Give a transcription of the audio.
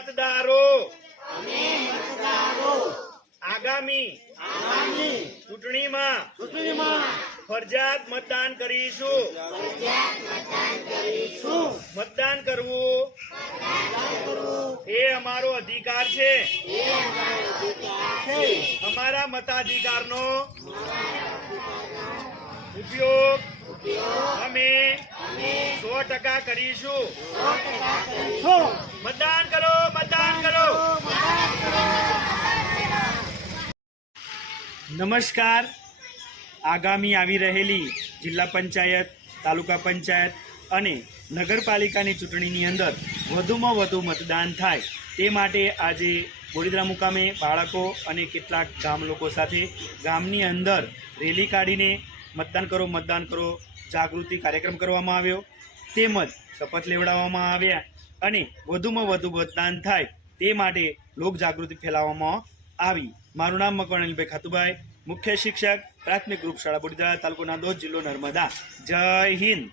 મતદારો આગામી ચૂંટણીમાં ફરજિયાત મતદાન કરીશું. મતદાન કરવું એ અમારો અધિકાર છે. અમારા મતાધિકારનો ઉપયોગ અમે 100% કરીશું. મતદાન કરો, મતદાન કરો. નમસ્કાર. આગામી આવી રહેલી જિલ્લા પંચાયત, તાલુકા પંચાયત અને નગરપાલિકાની ચૂંટણીની અંદર વધુમાં વધુ મતદાન થાય તે માટે આજે બોડીદરા મુકામે બાળકો અને કેટલાક ગામ લોકો સાથે ગામની અંદર રેલી કાઢીને મતદાન કરો જાગૃતિ કાર્યક્રમ કરવામાં આવ્યો, તેમજ શપથ લેવડાવવામાં આવ્યા અને વધુમાં વધુ મતદાન થાય તે માટે લોકજાગૃતિ ફેલાવવામાં આવી. મારું નામ મકવાણા અનિલભાઈ ખાતુભાઈ, મુખ્ય શિક્ષક, પ્રાથમિક ગ્રુપ શાળા બોડીદરા, તાલુકો નાંદોદ, જિલ્લો નર્મદા. જય હિન્દ.